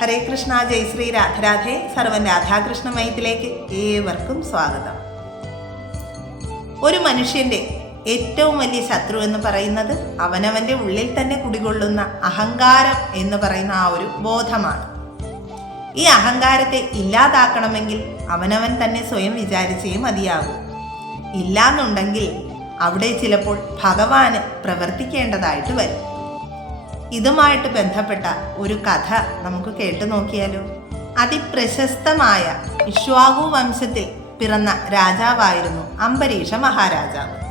ഹരേ കൃഷ്ണ ജയ് ശ്രീ രാധരാധേ സർവൻ രാധാകൃഷ്ണ മയത്തിലേക്ക് ഏവർക്കും സ്വാഗതം. ഒരു മനുഷ്യന്റെ ഏറ്റവും വലിയ ശത്രു എന്ന് പറയുന്നത് അവനവന്റെ ഉള്ളിൽ തന്നെ കുടികൊള്ളുന്ന അഹങ്കാരം എന്ന് പറയുന്ന ആ ഒരു ബോധമാണ്. ഈ അഹങ്കാരത്തെ ഇല്ലാതാക്കണമെങ്കിൽ അവനവൻ തന്നെ സ്വയം വിചാരിച്ചേ മതിയാകൂ. ഇല്ലാന്നുണ്ടെങ്കിൽ അവിടെ ചിലപ്പോൾ ഭഗവാന് പ്രവർത്തിക്കേണ്ടതായിട്ട് വരും. ഇതുമായിട്ട് ബന്ധപ്പെട്ട ഒരു കഥ നമുക്ക് കേട്ടു നോക്കിയാലോ? അതിപ്രശസ്തമായ ഇഷ്വാഹു വംശത്തിൽ പിറന്ന രാജാവായിരുന്നു അംബരീഷ മഹാരാജാവ്.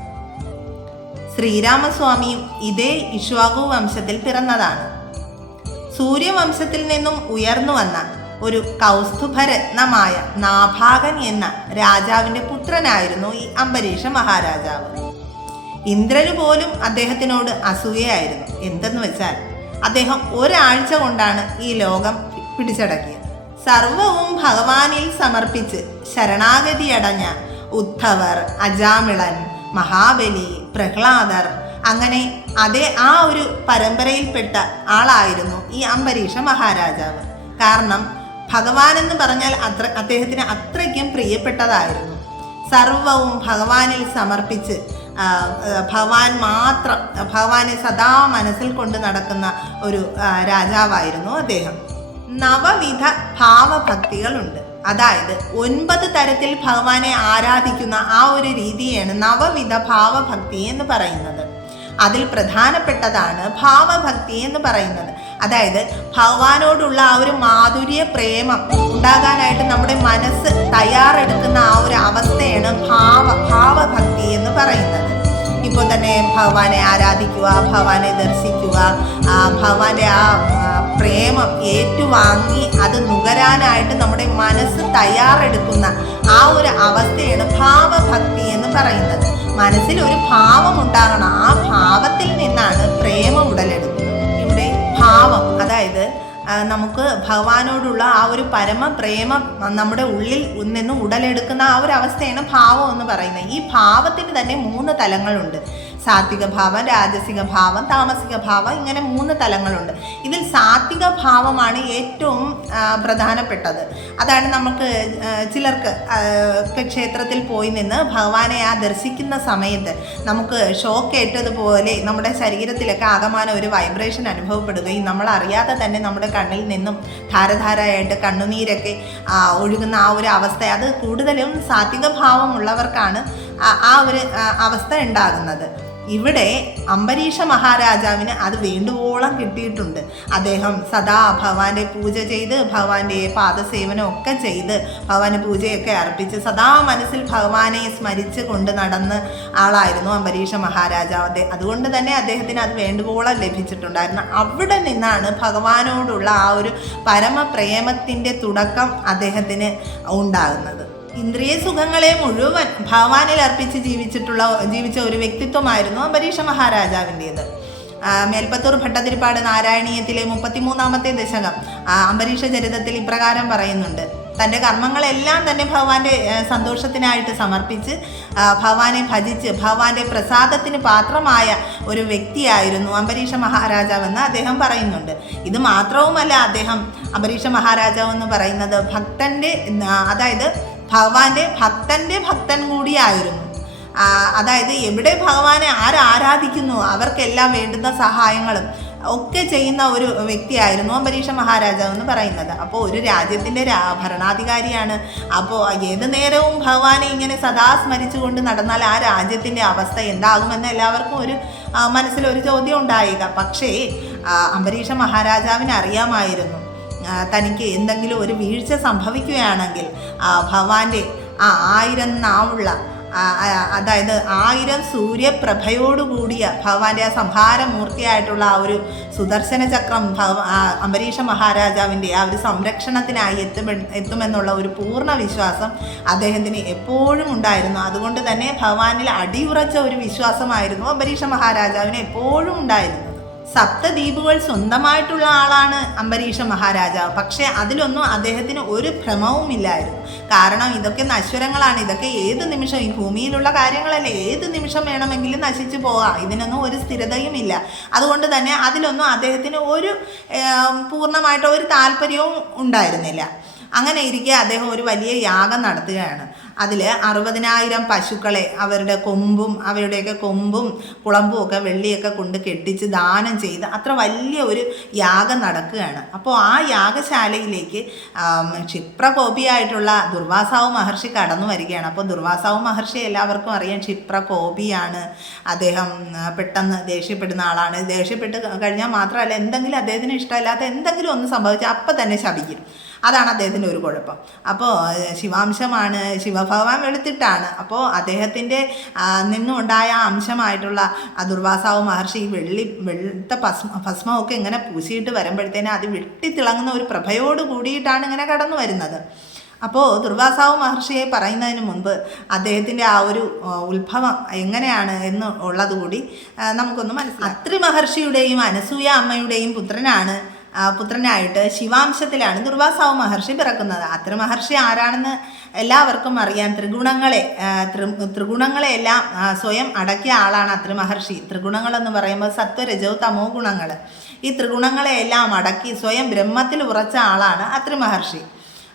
ശ്രീരാമസ്വാമിയും ഇതേ ഇഷ്വാഹു വംശത്തിൽ പിറന്നതാണ്. സൂര്യവംശത്തിൽ നിന്നും ഉയർന്നു വന്ന ഒരു കൗസ്തുഭരത്നമായ നാഭാഗൻ എന്ന രാജാവിന്റെ പുത്രനായിരുന്നു ഈ അംബരീഷ മഹാരാജാവ്. ഇന്ദ്രന് പോലും അദ്ദേഹത്തിനോട് അസൂയയായിരുന്നു. എന്തെന്ന് വെച്ചാൽ അദ്ദേഹം ഒരാഴ്ച കൊണ്ടാണ് ഈ ലോകം പിടിച്ചടക്കിയത്. സർവവും ഭഗവാനിൽ സമർപ്പിച്ച് ശരണാഗതിയടഞ്ഞ ഉദ്ധവർ അജാമിളൻ മഹാബലി പ്രഹ്ലാദർ അങ്ങനെ അതേ ആ ഒരു പരമ്പരയിൽപ്പെട്ട ആളായിരുന്നു ഈ അംബരീഷ മഹാരാജാവ്. കാരണം ഭഗവാൻ എന്ന് പറഞ്ഞാൽ അത്ര അദ്ദേഹത്തിന് അത്രയ്ക്കും പ്രിയപ്പെട്ടതായിരുന്നു. സർവവും ഭഗവാനിൽ സമർപ്പിച്ച് ഭഗവാൻ മാത്രം ഭഗവാനെ സദാ മനസ്സിൽ കൊണ്ട് നടക്കുന്ന ഒരു രാജാവായിരുന്നു അദ്ദേഹം. നവവിധ ഭാവഭക്തികളുണ്ട്. അതായത് ഒൻപത് തരത്തിൽ ഭഗവാനെ ആരാധിക്കുന്ന ആ ഒരു രീതിയാണ് നവവിധ ഭാവഭക്തി എന്ന് പറയുന്നത്. അതിൽ പ്രധാനപ്പെട്ടതാണ് ഭാവഭക്തി എന്ന് പറയുന്നത്. അതായത് ഭഗവാനോടുള്ള ആ ഒരു മാധുര്യ പ്രേമം ഉണ്ടാകാനായിട്ട് നമ്മുടെ മനസ്സ് തയ്യാറെടുക്കുന്ന ആ ഒരു അവസ്ഥയാണ് ഭാവ ഭാവഭക്തി എന്ന് പറയുന്നത്. ഇപ്പോൾ തന്നെ ഭഗവാനെ ആരാധിക്കുക ഭഗവാനെ ദർശിക്കുക ഭഗവാന്റെ ആ പ്രേമം ഏറ്റുവാങ്ങി അത് നുകരാനായിട്ട് നമ്മുടെ മനസ്സ് തയ്യാറെടുക്കുന്ന ആ ഒരു അവസ്ഥയാണ് ഭാവഭക്തി എന്ന് പറയുന്നത്. മനസ്സിൽ ഒരു ഭാവം ഉണ്ടാകണം. ആ ഭാവത്തിൽ നിന്നാണ് പ്രേമം ഉടലെടുക്കുന്നത്. ഭാവം അതായത് നമുക്ക് ഭഗവാനോടുള്ള ആ ഒരു പരമ പ്രേമം നമ്മുടെ ഉള്ളിൽ നിന്ന് ഉടലെടുക്കുന്ന ആ ഒരു അവസ്ഥയാണ് ഭാവം എന്ന് പറയുന്നത്. ഈ ഭാവത്തിന് തന്നെ മൂന്ന് തലങ്ങളുണ്ട്. സാത്വിക ഭാവം രാജസിക ഭാവം താമസിക ഭാവം ഇങ്ങനെ മൂന്ന് തലങ്ങളുണ്ട്. ഇതിൽ സാത്വിക ഭാവമാണ് ഏറ്റവും പ്രധാനപ്പെട്ടത്. അതാണ് നമുക്ക് ചിലർക്ക് ക്ഷേത്രത്തിൽ പോയി നിന്ന് ഭഗവാനെ ആ ദർശിക്കുന്ന സമയത്ത് നമുക്ക് ഷോക്ക് ഏറ്റതുപോലെ നമ്മുടെ ശരീരത്തിലൊക്കെ ആകമാനം ഒരു വൈബ്രേഷൻ അനുഭവപ്പെടുകയും നമ്മൾ അറിയാതെ തന്നെ നമ്മുടെ കണ്ണിൽ നിന്നും ധാരധാരയായിട്ട് കണ്ണുനീരൊക്കെ ഒഴുകുന്ന ആ ഒരു അവസ്ഥ. അത് കൂടുതലും സാത്വിക ഭാവമുള്ളവർക്കാണ് ആ ഒരു അവസ്ഥ ഉണ്ടാകുന്നത്. ഇവിടെ അംബരീഷ മഹാരാജാവിന് അത് വേണ്ടുവോളം കിട്ടിയിട്ടുണ്ട്. അദ്ദേഹം സദാ ഭഗവാന്റെ പൂജ ചെയ്ത് ഭഗവാന്റെ പാദസേവനം ഒക്കെ ചെയ്ത് ഭഗവാന് പൂജയൊക്കെ അർപ്പിച്ച് സദാ മനസ്സിൽ ഭഗവാനെ സ്മരിച്ച് കൊണ്ട് നടന്ന് ആളായിരുന്നു അംബരീഷ മഹാരാജാവ്. അതുകൊണ്ട് തന്നെ അദ്ദേഹത്തിന് അത് വേണ്ടുവോളം ലഭിച്ചിട്ടുണ്ടായിരുന്നു. അവിടെ നിന്നാണ് ഭഗവാനോടുള്ള ആ ഒരു പരമപ്രേമത്തിന്റെ തുടക്കം അദ്ദേഹത്തിന് ഉണ്ടാകുന്നത്. ഇന്ദ്രിയ സുഖങ്ങളെ മുഴുവൻ ഭഗവാനിൽ അർപ്പിച്ച് ജീവിച്ചിട്ടുള്ള ജീവിച്ച ഒരു വ്യക്തിത്വമായിരുന്നു അംബരീഷ മഹാരാജാവിന്റേത്. മേൽപ്പത്തൂർ ഭട്ടതിരിപ്പാട് നാരായണീയത്തിലെ മുപ്പത്തിമൂന്നാമത്തെ ദശകം അംബരീഷ ചരിതത്തിൽ ഇപ്രകാരം പറയുന്നുണ്ട്. തന്റെ കർമ്മങ്ങളെല്ലാം തന്നെ ഭഗവാന്റെ സന്തോഷത്തിനായിട്ട് സമർപ്പിച്ച് ഭഗവാനെ ഭജിച്ച് ഭഗവാന്റെ പ്രസാദത്തിന് പാത്രമായ ഒരു വ്യക്തിയായിരുന്നു അംബരീഷ മഹാരാജാവെന്ന് അദ്ദേഹം പറയുന്നുണ്ട്. ഇത് മാത്രവുമല്ല അദ്ദേഹം അംബരീഷ മഹാരാജാവ് എന്ന് പറയുന്നത് ഭക്തന്റെ അതായത് ഭഗവാന്റെ ഭക്തന്റെ ഭക്തൻ കൂടിയായിരുന്നു. അതായത് എവിടെ ഭഗവാനെ ആരാധിക്കുന്നു അവർക്കെല്ലാം വേണ്ടുന്ന സഹായങ്ങളും ഒക്കെ ചെയ്യുന്ന ഒരു വ്യക്തിയായിരുന്നു അംബരീഷ മഹാരാജാവ് എന്ന് പറയുന്നത്. അപ്പോൾ ഒരു രാജ്യത്തിന്റെ ഭരണാധികാരിയാണ്. അപ്പോൾ ഏത് നേരവും ഭഗവാനെ ഇങ്ങനെ സദാ സ്മരിച്ചുകൊണ്ട് നടന്നാൽ ആ രാജ്യത്തിന്റെ അവസ്ഥ എന്താകുമെന്ന് എല്ലാവർക്കും ഒരു മനസ്സിലൊരു ചോദ്യം ഉണ്ടായേക്കാം. പക്ഷേ അംബരീഷ മഹാരാജാവിന് അറിയാമായിരുന്നു. തനിക്ക് എന്തെങ്കിലും ഒരു വീഴ്ച സംഭവിക്കുകയാണെങ്കിൽ ഭഗവാന്റെ ആ ആയിരം നാവുള്ള അതായത് ആയിരം സൂര്യപ്രഭയോടുകൂടിയ ഭഗവാന്റെ ആ സംഹാരമൂർത്തിയായിട്ടുള്ള ആ ഒരു സുദർശന ചക്രം അംബരീഷ മഹാരാജാവിന്റെ ആ ഒരു സംരക്ഷണത്തിനായി എത്തുമെ എത്തുമെന്നുള്ള ഒരു പൂർണ വിശ്വാസം അദ്ദേഹത്തിന് എപ്പോഴും ഉണ്ടായിരുന്നു. അതുകൊണ്ട് തന്നെ ഭഗവാനിൽ അടിയുറച്ച ഒരു വിശ്വാസമായിരുന്നു അംബരീഷ മഹാരാജാവിന് എപ്പോഴും ഉണ്ടായിരുന്നത് സപ്തദ്വീപുകൾ സ്വന്തമായിട്ടുള്ള ആളാണ് അംബരീഷ മഹാരാജാവ്. പക്ഷേ അതിലൊന്നും അദ്ദേഹത്തിന് ഒരു ഭ്രമവുമില്ലായിരുന്നു കാരണം ഇതൊക്കെ നശ്വരങ്ങളാണ്. ഇതൊക്കെ ഏത് നിമിഷം? ഈ ഭൂമിയിലുള്ള കാര്യങ്ങളല്ലേ. ഏത് നിമിഷം വേണമെങ്കിലും നശിച്ചു പോകാം ഇതിനൊന്നും ഒരു സ്ഥിരതയും ഇല്ല. അതുകൊണ്ട് തന്നെ അതിലൊന്നും അദ്ദേഹത്തിന് ഒരു പൂർണമായിട്ട് ഒരു താല്പര്യവും ഉണ്ടായിരുന്നില്ല. അങ്ങനെ ഇരിക്കെ അദ്ദേഹം ഒരു വലിയ യാഗം നടത്തുകയാണ്. അതിൽ അറുപതിനായിരം പശുക്കളെ അവരുടെ കൊമ്പും അവരുടെയൊക്കെ കൊമ്പും കുളമ്പും ഒക്കെ വെള്ളിയൊക്കെ കൊണ്ട് കെട്ടിച്ച് ദാനം ചെയ്ത് അത്ര വലിയ ഒരു യാഗം നടക്കുകയാണ്. അപ്പോൾ ആ യാഗശാലയിലേക്ക് ക്ഷിപ്രകോപിയായിട്ടുള്ള ദുർവാസാവ് മഹർഷി കടന്നു വരികയാണ്. അപ്പോൾ ദുർവാസാവ് മഹർഷി എല്ലാവർക്കും അറിയാം ക്ഷിപ്രകോപിയാണ്. അദ്ദേഹം പെട്ടെന്ന് ദേഷ്യപ്പെടുന്ന ആളാണ്. ദേഷ്യപ്പെട്ട് കഴിഞ്ഞാൽ മാത്രമല്ല എന്തെങ്കിലും അദ്ദേഹത്തിന് ഇഷ്ടമല്ലാത്ത എന്തെങ്കിലും ഒന്ന് സംഭവിച്ചാൽ അപ്പം തന്നെ ശപിക്കും. അതാണ് അദ്ദേഹത്തിന്റെ ഒരു കുഴപ്പം. അപ്പോൾ ശിവാംശമാണ് ശിവഭഗവാൻ വെളുത്തിട്ടാണ്. അപ്പോൾ അദ്ദേഹത്തിന്റെ നിന്നുണ്ടായ അംശമായിട്ടുള്ള ദുർവാസാവ് മഹർഷി ഈ വെള്ളി വെളുത്ത ഭസ്മ ഭസ്മമൊക്കെ ഇങ്ങനെ പൂശിയിട്ട് വരുമ്പോഴത്തേനും അത് വെട്ടിത്തിളങ്ങുന്ന ഒരു പ്രഭയോട് കൂടിയിട്ടാണ് ഇങ്ങനെ കടന്നു വരുന്നത്. അപ്പോൾ ദുർവാസാവ് മഹർഷിയെ പറയുന്നതിന് മുൻപ് അദ്ദേഹത്തിന്റെ ആ ഒരു ഉത്ഭവം എങ്ങനെയാണ് എന്ന് ഉള്ളതുകൂടി നമുക്കൊന്ന് മനസ്സിലാക്കാം. അത്രി മഹർഷിയുടെയും അനസൂയ അമ്മയുടെയും പുത്രനാണ് പുത്രനായിട്ട് ശിവാംശത്തിലാണ് ദുർവാസാവ് മഹർഷി പിറക്കുന്നത്. അത്ര മഹർഷി ആരാണെന്ന് എല്ലാവർക്കും അറിയാം. ത്രിഗുണങ്ങളെ ത്രിഗുണങ്ങളെ ത്രി- ത്രിഗുണങ്ങളെയെല്ലാം സ്വയം അടക്കിയ ആളാണ് അത്ര മഹർഷി. ത്രിഗുണങ്ങളെന്ന് പറയുമ്പോൾ സത്വരജവും തമോ ഗുണങ്ങൾ ഈ ത്രിഗുണങ്ങളെയെല്ലാം അടക്കി സ്വയം ബ്രഹ്മത്തിൽ ഉറച്ച ആളാണ് അത്ര മഹർഷി.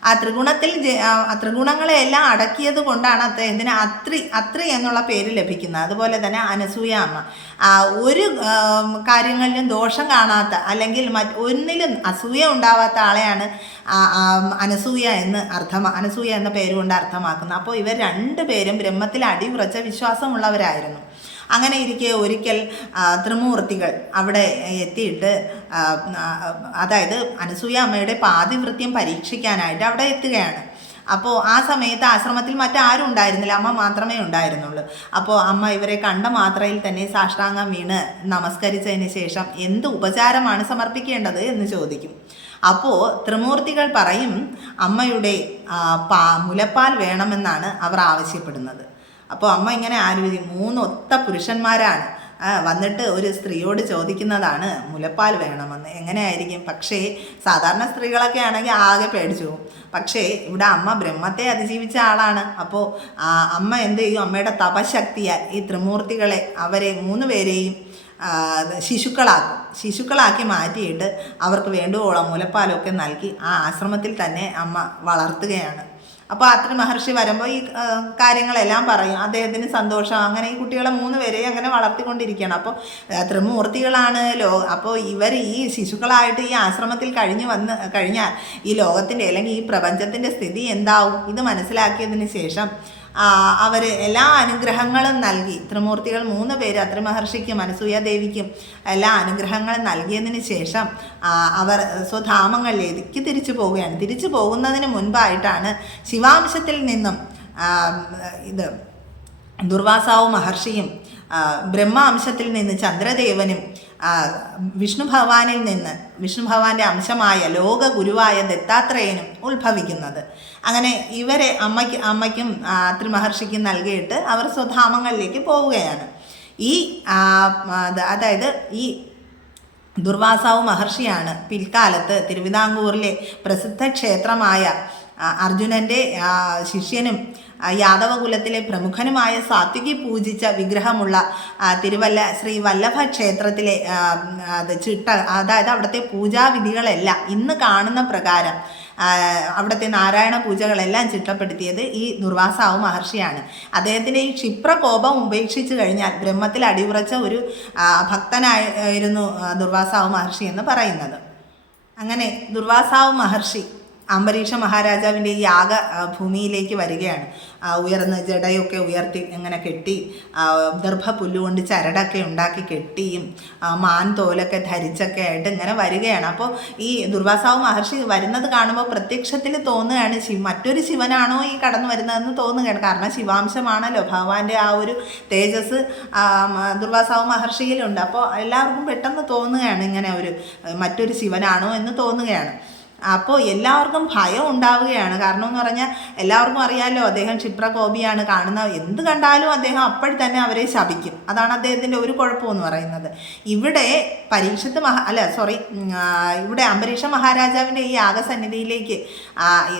ആ ത്രിഗുണത്തിൽ ആ ത്രിഗുണങ്ങളെയെല്ലാം അടക്കിയത് കൊണ്ടാണ് അദ്ദേഹത്തിന് അത്രി അത്രി എന്നുള്ള പേര് ലഭിക്കുന്നത്. അതുപോലെ തന്നെ അനസൂയ അമ്മ ഒരു കാര്യങ്ങളിലും ദോഷം കാണാത്ത അല്ലെങ്കിൽ മറ്റ് ഒന്നിലും അസൂയ ഉണ്ടാവാത്ത ആളെയാണ് അനസൂയ എന്ന് അർത്ഥം അനസൂയ എന്ന പേരുകൊണ്ട് അർത്ഥമാക്കുന്നത്. അപ്പോൾ ഇവർ രണ്ടുപേരും ബ്രഹ്മത്തിൽ അടിയുറച്ച വിശ്വാസമുള്ളവരായിരുന്നു. അങ്ങനെ ഇരിക്കെ ഒരിക്കൽ ത്രിമൂർത്തികൾ അവിടെ എത്തിയിട്ട് അതായത് അനസൂയ അമ്മയുടെ പാതിവൃത്യം പരീക്ഷിക്കാനായിട്ട് അവിടെ എത്തുകയാണ്. അപ്പോൾ ആ സമയത്ത് ആശ്രമത്തിൽ മറ്റാരും ഉണ്ടായിരുന്നില്ല അമ്മ മാത്രമേ ഉണ്ടായിരുന്നുള്ളൂ. അപ്പോൾ അമ്മ ഇവരെ കണ്ട മാത്രയിൽ തന്നെ സാഷ്ടാംഗം വീണ് നമസ്കരിച്ചതിന് ശേഷം എന്ത് ഉപചാരമാണ് സമർപ്പിക്കേണ്ടത് എന്ന് ചോദിക്കും. അപ്പോൾ ത്രിമൂർത്തികൾ പറയും അമ്മയുടെ പാ മുലപ്പാൽ വേണമെന്നാണ് അവർ ആവശ്യപ്പെടുന്നത്. അപ്പോൾ അമ്മ ഇങ്ങനെ ആലോചിക്കും മൂന്ന് ഒത്ത പുരുഷന്മാരാണ്. വന്നിട്ട് ഒരു സ്ത്രീയോട് ചോദിക്കുന്നതാണ് മുലപ്പാൽ വേണമെന്ന്. എങ്ങനെയായിരിക്കും? പക്ഷേ സാധാരണ സ്ത്രീകളൊക്കെ ആണെങ്കിൽ ആകെ പേടിച്ചു പോകും. പക്ഷേ ഇവിടെ അമ്മ ബ്രഹ്മത്തെ അതിജീവിച്ച ആളാണ്. അപ്പോൾ അമ്മ എന്ത് ചെയ്യും? അമ്മയുടെ തപശക്തിയാൽ ഈ ത്രിമൂർത്തികളെ അവരെ മൂന്ന് പേരെയും ശിശുക്കളാക്കും. ശിശുക്കളാക്കി മാറ്റിയിട്ട് അവർക്ക് വേണ്ടുവോളം മുലപ്പാലൊക്കെ നൽകി ആ ആശ്രമത്തിൽ തന്നെ അമ്മ വളർത്തുകയാണ്. അപ്പോൾ അത്ര മഹർഷി വരുമ്പോൾ ഈ കാര്യങ്ങളെല്ലാം പറയും. അദ്ദേഹത്തിന് സന്തോഷം. അങ്ങനെ ഈ കുട്ടികളെ മൂന്ന് പേരെയും അങ്ങനെ വളർത്തിക്കൊണ്ടിരിക്കുകയാണ്. അപ്പോൾ ത്രിമൂർത്തികളാണ് ലോ അപ്പോൾ ഇവർ ഈ ശിശുക്കളായിട്ട് ഈ ആശ്രമത്തിൽ കഴിഞ്ഞ് വന്ന് കഴിഞ്ഞാൽ ഈ ലോകത്തിന്റെ അല്ലെങ്കിൽ ഈ പ്രപഞ്ചത്തിന്റെ സ്ഥിതി എന്താവും? ഇത് മനസ്സിലാക്കിയതിന് ശേഷം അവർ എല്ലാ അനുഗ്രഹങ്ങളും നൽകി. ത്രിമൂർത്തികൾ മൂന്ന് പേര് അത്രിമഹർഷിക്കും അനസൂയാദേവിക്കും അനസൂയ ദേവിക്കും എല്ലാ അനുഗ്രഹങ്ങളും നൽകിയതിന് ശേഷം അവർ സ്വധാമങ്ങളിലേക്ക് തിരിച്ചു പോവുകയാണ്. തിരിച്ചു പോകുന്നതിന് മുൻപായിട്ടാണ് ശിവാംശത്തിൽ നിന്നും ഇത് ദുർവാസാവ് മഹർഷിയും ബ്രഹ്മാംശത്തിൽ നിന്ന് ചന്ദ്രദേവനും വിഷ്ണു ഭഗവാനിൽ നിന്ന് വിഷ്ണു ഭഗവാന്റെ അംശമായ ലോക ഗുരുവായ ദത്താത്രേയനും ഉത്ഭവിക്കുന്നത്. അങ്ങനെ ഇവരെ അമ്മയ്ക്ക് അമ്മയ്ക്കും ത്രിമഹർഷിക്കും നൽകിയിട്ട് അവർ സ്വധാമങ്ങളിലേക്ക് പോവുകയാണ്. ഈ അതായത് ഈ ദുർവാസാവ് മഹർഷിയാണ് പിൽക്കാലത്ത് തിരുവിതാംകൂറിലെ പ്രസിദ്ധ ക്ഷേത്രമായ അർജുനന്റെ ശിഷ്യനും യാദവകുലത്തിലെ പ്രമുഖനുമായ സാത്വികി പൂജിച്ച വിഗ്രഹമുള്ള തിരുവല്ല ശ്രീ വല്ലഭ ക്ഷേത്രത്തിലെ ചിട്ട അതായത് അവിടുത്തെ പൂജാവിധികളെല്ലാം ഇന്ന് കാണുന്ന പ്രകാരം അവിടുത്തെ നാരായണ പൂജകളെല്ലാം ചിട്ടപ്പെടുത്തിയത് ഈ ദുർവാസാവ് മഹർഷിയാണ്. അദ്ദേഹത്തിന്റെ ഈ ക്ഷിപ്രകോപം ഉപേക്ഷിച്ചു കഴിഞ്ഞാൽ ബ്രഹ്മത്തിൽ അടിയുറച്ച ഒരു ഭക്തനായിരുന്നു ദുർവാസാവ് മഹർഷി എന്ന് പറയുന്നത്. അങ്ങനെ ദുർവാസാവ് മഹർഷി അംബരീഷ മഹാരാജാവിന്റെ യാഗ ഭൂമിയിലേക്ക് വരികയാണ്. ഉയർന്ന് ജടയൊക്കെ ഉയർത്തി ഇങ്ങനെ കെട്ടി ദർഭ പുല്ലുകൊണ്ട് ചരടൊക്കെ ഉണ്ടാക്കി കെട്ടിയും മാൻ തോലൊക്കെ ധരിച്ചൊക്കെ ആയിട്ട് ഇങ്ങനെ വരികയാണ്. അപ്പോൾ ഈ ദുർവാസാവ് മഹർഷി വരുന്നത് കാണുമ്പോൾ പ്രത്യക്ഷത്തിൽ തോന്നുകയാണ് ശിവ മറ്റൊരു ശിവനാണോ ഈ കടന്നു വരുന്നതെന്ന് തോന്നുകയാണ്. കാരണം ശിവാംശമാണല്ലോ ഭഗവാന്റെ ആ ഒരു തേജസ് ദുർവാസാവ് മഹർഷിയിലുണ്ട്. അപ്പോൾ എല്ലാവർക്കും പെട്ടെന്ന് തോന്നുകയാണ് ഇങ്ങനെ ഒരു മറ്റൊരു ശിവനാണോ എന്ന് തോന്നുകയാണ്. അപ്പോൾ എല്ലാവർക്കും ഭയം ഉണ്ടാവുകയാണ്. കാരണം എന്ന് പറഞ്ഞാൽ എല്ലാവർക്കും അറിയാമല്ലോ അദ്ദേഹം ക്ഷിപ്രകോപിയാണ് കാണുന്ന എന്ത് കണ്ടാലും അദ്ദേഹം അപ്പോൾ തന്നെ അവരെ ശപിക്കും. അതാണ് അദ്ദേഹത്തിന്റെ ഒരു കുഴപ്പമെന്ന് പറയുന്നത്. ഇവിടെ പരീക്ഷത്ത് മഹാ അല്ല സോറി ഇവിടെ അംബരീഷ മഹാരാജാവിന്റെ ഈ യാഗസന്നിധിയിലേക്ക്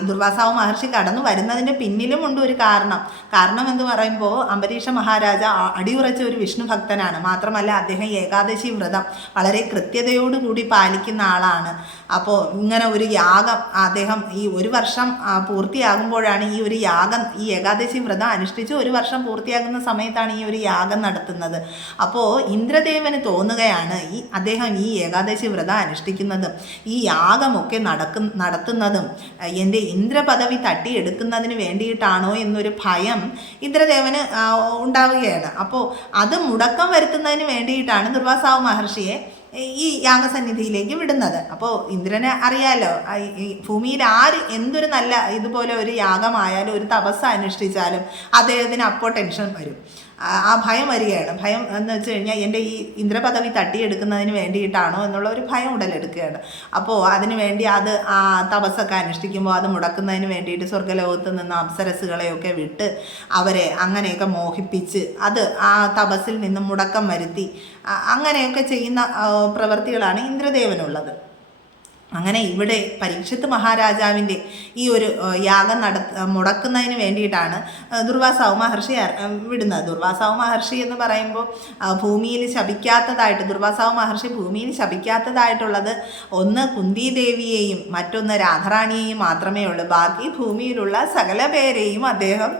ദുർവാസാവ് മഹർഷി കടന്നു വരുന്നതിന്റെ പിന്നിലും ഉണ്ട് ഒരു കാരണം. കാരണം എന്ന് പറയുമ്പോൾ അംബരീഷ മഹാരാജ അടിയുറച്ച ഒരു വിഷ്ണു ഭക്തനാണ്. മാത്രമല്ല അദ്ദേഹം ഏകാദശി വ്രതം വളരെ കൃത്യതയോടുകൂടി പാലിക്കുന്ന ആളാണ്. അപ്പോൾ ഇങ്ങനെ ഒരു യാഗം അദ്ദേഹം ഈ ഒരു വർഷം പൂർത്തിയാകുമ്പോഴാണ് ഈ ഒരു യാഗം ഈ ഏകാദശി വ്രതം അനുഷ്ഠിച്ച് ഒരു വർഷം പൂർത്തിയാകുന്ന സമയത്താണ് ഈ ഒരു യാഗം നടത്തുന്നത്. അപ്പോൾ ഇന്ദ്രദേവന് തോന്നുകയാണ് ഈ അദ്ദേഹം ഈ ഏകാദശി വ്രതം അനുഷ്ഠിക്കുന്നതും ഈ യാഗമൊക്കെ നടക്കും നടത്തുന്നതും എന്റെ ഇന്ദ്രപദവി തട്ടിയെടുക്കുന്നതിന് വേണ്ടിയിട്ടാണോ എന്നൊരു ഭയം ഇന്ദ്രദേവന് ഉണ്ടാവുകയാണ്. അപ്പോൾ അത് മുടക്കം വരുത്തുന്നതിന് വേണ്ടിയിട്ടാണ് ദുർവാസാവ് മഹർഷിയെ ഈ യാഗസന്നിധിയിലേക്ക് വിടുന്നത്. അപ്പോൾ ഇന്ദ്രനെ അറിയാലോ ഈ- ഭൂമിയിൽ ആര് എന്തൊരു നല്ല ഇതുപോലെ ഒരു യാഗമായാലും ഒരു തപസ് അനുഷ്ഠിച്ചാലും അദ്ദേഹത്തിന് അപ്പോൾ ടെൻഷൻ വരും. ആ- ഭയം വരികയാണ്. ഭയം എന്ന് വെച്ച് കഴിഞ്ഞാൽ എന്റെ ഈ ഇന്ദ്രപദവി തട്ടിയെടുക്കുന്നതിന് വേണ്ടിയിട്ടാണോ എന്നുള്ള ഒരു ഭയം ഉടലെടുക്കുകയാണ്. അപ്പോൾ അതിന് വേണ്ടി അത് ആ തപസ്സൊക്കെ അനുഷ്ഠിക്കുമ്പോൾ അത് മുടക്കുന്നതിന് വേണ്ടിയിട്ട് സ്വർഗലോകത്ത് നിന്ന് അപ്സരസുകളെയൊക്കെ വിട്ട് അവരെ അങ്ങനെയൊക്കെ മോഹിപ്പിച്ച് അത് ആ തപസ്സിൽ നിന്നും മുടക്കം വരുത്തി അങ്ങനെയൊക്കെ ചെയ്യുന്ന പ്രവൃത്തികളാണ് ഇന്ദ്രദേവനുള്ളത്. അങ്ങനെ ഇവിടെ പരീക്ഷത്ത് മഹാരാജാവിന്റെ ഈ ഒരു യാഗം നട മുടക്കുന്നതിന് വേണ്ടിയിട്ടാണ് ദുർവാസാവ് മഹർഷി വിടുന്നത്. ദുർവാസാവ് മഹർഷി എന്ന് പറയുമ്പോൾ ഭൂമിയിൽ ശപിക്കാത്തതായിട്ട് ദുർവാസാവ് മഹർഷി ഭൂമിയിൽ ശപിക്കാത്തതായിട്ടുള്ളത് ഒന്ന് കുന്തിദേവിയെയും മറ്റൊന്ന് രാധാറാണിയെയും മാത്രമേ ഉള്ളൂ. ബാക്കി ഭൂമിയിലുള്ള സകല പേരെയും അദ്ദേഹം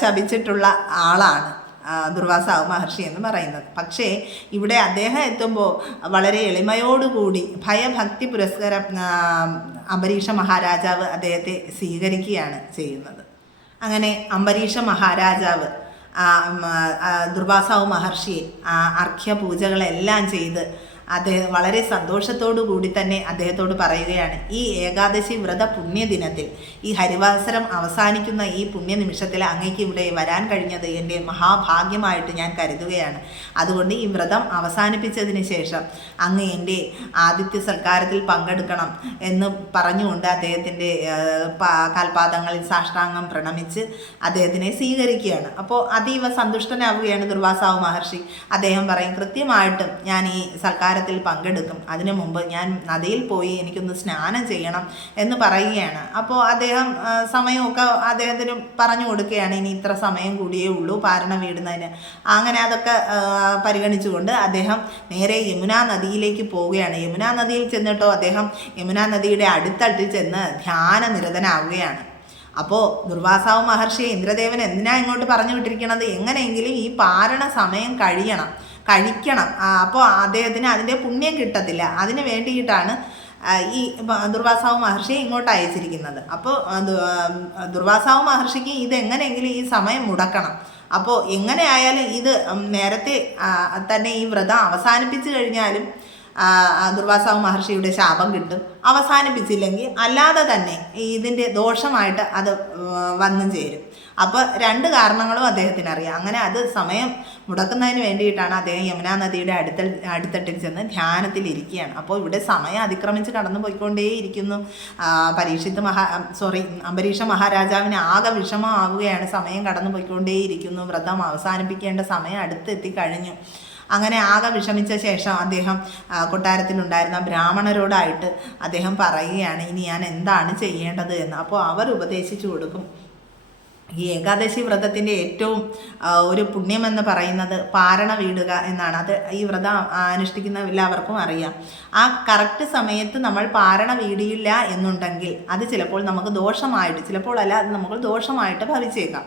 ശപിച്ചിട്ടുള്ള ആളാണ്. ദുർവാസാവ് മഹർഷി എന്ന് പറയുന്നത്. പക്ഷേ ഇവിടെ അദ്ദേഹം എത്തുമ്പോൾ വളരെ എളിമയോടുകൂടി ഭയഭക്തി പുരസ്കാരം അംബരീഷ മഹാരാജാവ് അദ്ദേഹത്തെ സ്വീകരിക്കുകയാണ് ചെയ്യുന്നത്. അങ്ങനെ അംബരീഷ മഹാരാജാവ് ദുർവാസാവ് മഹർഷിയെ അർഘ്യപൂജകളെല്ലാം ചെയ്ത് അദ്ദേഹം വളരെ സന്തോഷത്തോടു കൂടി തന്നെ അദ്ദേഹത്തോട് പറയുകയാണ് ഈ ഏകാദശി വ്രത പുണ്യദിനത്തിൽ ഈ ഹരിവാസരം അവസാനിക്കുന്ന ഈ പുണ്യ നിമിഷത്തിൽ അങ്ങേക്ക് ഇവിടെ വരാൻ കഴിഞ്ഞത് എന്റെ മഹാഭാഗ്യമായിട്ട് ഞാൻ കരുതുകയാണ്. അതുകൊണ്ട് ഈ വ്രതം അവസാനിപ്പിച്ചതിന് ശേഷം അങ്ങ് എന്റെ ആദിത്യ സൽക്കാരത്തിൽ പങ്കെടുക്കണം എന്ന് പറഞ്ഞുകൊണ്ട് അദ്ദേഹത്തിന്റെ കാൽപാദങ്ങളിൽ സാഷ്ടാംഗം പ്രണമിച്ച് അദ്ദേഹത്തിനെ സ്വീകരിക്കുകയാണ്. അപ്പോൾ അതീവ സന്തുഷ്ടനാവുകയാണ് ദുർവാസാവ് മഹർഷി. അദ്ദേഹം പറയും കൃത്യമായിട്ടും ഞാൻ ഈ സൽക്കാരത്തിൽ പങ്കെടുക്കും. അതിനു മുമ്പ് ഞാൻ നദിയിൽ പോയി എനിക്കൊന്ന് സ്നാനം ചെയ്യണം എന്ന് പറയുകയാണ്. അപ്പോൾ അദ്ദേഹം സമയമൊക്കെ അദ്ദേഹത്തിന് പറഞ്ഞു കൊടുക്കുകയാണ് ഇനി ഇത്ര സമയം കൂടിയേ ഉള്ളൂ പാരണ വീടുന്നതിന്. അങ്ങനെ അതൊക്കെ പരിഗണിച്ചുകൊണ്ട് അദ്ദേഹം നേരെ യമുനാ നദിയിലേക്ക് പോവുകയാണ്. യമുനാ നദിയിൽ ചെന്നിട്ടോ അദ്ദേഹം യമുനാ നദിയുടെ അടുത്തട്ടിൽ ചെന്ന് ധ്യാന നിരതനാവുകയാണ്. അപ്പോൾ ദുർവാസാവ് മഹർഷി ഇന്ദ്രദേവൻ എന്തിനാ ഇങ്ങോട്ട് പറഞ്ഞു വിട്ടിരിക്കണത്? എങ്ങനെയെങ്കിലും ഈ പാരണ സമയം കഴിയണം. കഴിക്കണം. അപ്പോൾ അദ്ദേഹത്തിന് അതിന്റെ പുണ്യം കിട്ടത്തില്ല. അതിന് വേണ്ടിയിട്ടാണ് ഈ ദുർവാസാവ് മഹർഷി ഇങ്ങോട്ട് അയച്ചിരിക്കുന്നത്. അപ്പോൾ ദുർവാസാവ് മഹർഷിക്ക് ഇതെങ്ങനെയെങ്കിലും ഈ സമയം മുടക്കണം. അപ്പോൾ എങ്ങനെയായാലും ഇത് നേരത്തെ തന്നെ ഈ വ്രതം അവസാനിപ്പിച്ചു കഴിഞ്ഞാലും ദുർവാസാവ് മഹർഷിയുടെ ശാപം കിട്ടും. അവസാനിപ്പിച്ചില്ലെങ്കിൽ അല്ലാതെ തന്നെ ഇതിന്റെ ദോഷമായിട്ട് അത് വന്നു ചേരും. അപ്പോൾ രണ്ട് കാരണങ്ങളും അദ്ദേഹത്തിന് അറിയാം അങ്ങനെ അത് സമയം മുടക്കുന്നതിന് വേണ്ടിയിട്ടാണ് അദ്ദേഹം യമുനാ നദിയുടെ അടുത്ത അടുത്തട്ടിൽ ചെന്ന് ധ്യാനത്തിൽ ഇരിക്കുകയാണ് അപ്പോൾ ഇവിടെ സമയം അതിക്രമിച്ച് കടന്നു പോയിക്കൊണ്ടേയിരിക്കുന്നു പരീക്ഷിത്ത് മഹാ സോറി അംബരീഷ മഹാരാജാവിന് ആകെ വിഷമമാവുകയാണ്. സമയം കടന്നു പോയിക്കൊണ്ടേയിരിക്കുന്നു വ്രതം അവസാനിപ്പിക്കേണ്ട സമയം അടുത്തെത്തി കഴിഞ്ഞു. അങ്ങനെ ആകെ വിഷമിച്ച ശേഷം അദ്ദേഹം കൊട്ടാരത്തിലുണ്ടായിരുന്ന ബ്രാഹ്മണരോടായിട്ട് അദ്ദേഹം പറയുകയാണ് ഇനി ഞാൻ എന്താണ് ചെയ്യേണ്ടത്? എന്ന്. അപ്പോൾ അവർ ഉപദേശിച്ചു കൊടുക്കും. ഈ ഏകാദശി വ്രതത്തിന്റെ ഏറ്റവും ഒരു പുണ്യമെന്ന് പറയുന്നത് പാരണ വീടുക എന്നാണ്. അത് ഈ വ്രതം അനുഷ്ഠിക്കുന്ന എല്ലാവർക്കും അറിയാം. ആ കറക്റ്റ് സമയത്ത് നമ്മൾ പാരണ വീടിയില്ല എന്നുണ്ടെങ്കിൽ അത് ചിലപ്പോൾ നമുക്ക് ദോഷമായിട്ട് ചിലപ്പോൾ അല്ല അത് നമുക്ക് ദോഷമായിട്ട് ഭവിച്ചേക്കാം.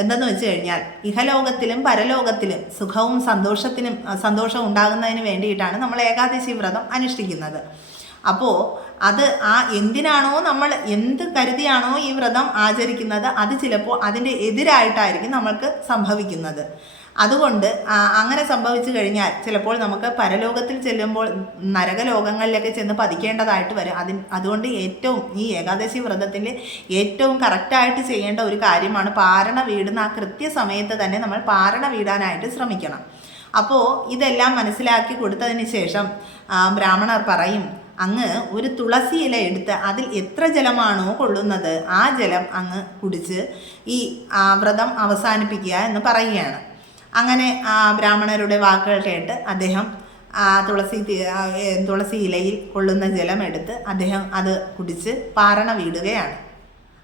എന്തെന്ന് വെച്ച് കഴിഞ്ഞാൽ ഇഹലോകത്തിലും പരലോകത്തിലും സുഖവും സന്തോഷത്തിനും സന്തോഷം ഉണ്ടാകുന്നതിന് വേണ്ടിയിട്ടാണ് നമ്മൾ ഏകാദശി വ്രതം അനുഷ്ഠിക്കുന്നത്. അപ്പോൾ അത് ആ എന്തിനാണോ നമ്മൾ എന്ത് കരുതിയാണോ ഈ വ്രതം ആചരിക്കുന്നത് അത് ചിലപ്പോൾ അതിന്റെ എതിരായിട്ടായിരിക്കും നമ്മൾക്ക് സംഭവിക്കുന്നത്. അതുകൊണ്ട് അങ്ങനെ സംഭവിച്ചു കഴിഞ്ഞാൽ ചിലപ്പോൾ നമുക്ക് പരലോകത്തിൽ ചെല്ലുമ്പോൾ നരകലോകങ്ങളിലൊക്കെ ചെന്ന് പതിക്കേണ്ടതായിട്ട് വരും. അതിന് അതുകൊണ്ട് ഏറ്റവും ഈ ഏകാദശി വ്രതത്തിൽ ഏറ്റവും കറക്റ്റായിട്ട് ചെയ്യേണ്ട ഒരു കാര്യമാണ് പാരണ വീടുന്ന ആ കൃത്യസമയത്ത് തന്നെ നമ്മൾ പാരണ വീടാനായിട്ട് ശ്രമിക്കണം. അപ്പോൾ ഇതെല്ലാം മനസ്സിലാക്കി കൊടുത്തതിന് ശേഷം ബ്രാഹ്മണർ പറയും അങ്ങ് ഒരു തുളസി ഇല എടുത്ത് അതിൽ എത്ര ജലമാണോ കൊള്ളുന്നത് ആ ജലം അങ്ങ് കുടിച്ച് ഈ വ്രതം അവസാനിപ്പിക്കുക എന്ന് പറയുകയാണ്. അങ്ങനെ ആ ബ്രാഹ്മണരുടെ വാക്കുകൾ കേട്ട് അദ്ദേഹം ആ തുളസി തുളസി ഇലയിൽ കൊള്ളുന്ന ജലം എടുത്ത് അദ്ദേഹം അത് കുടിച്ച് പാറണ വീടുകയാണ്.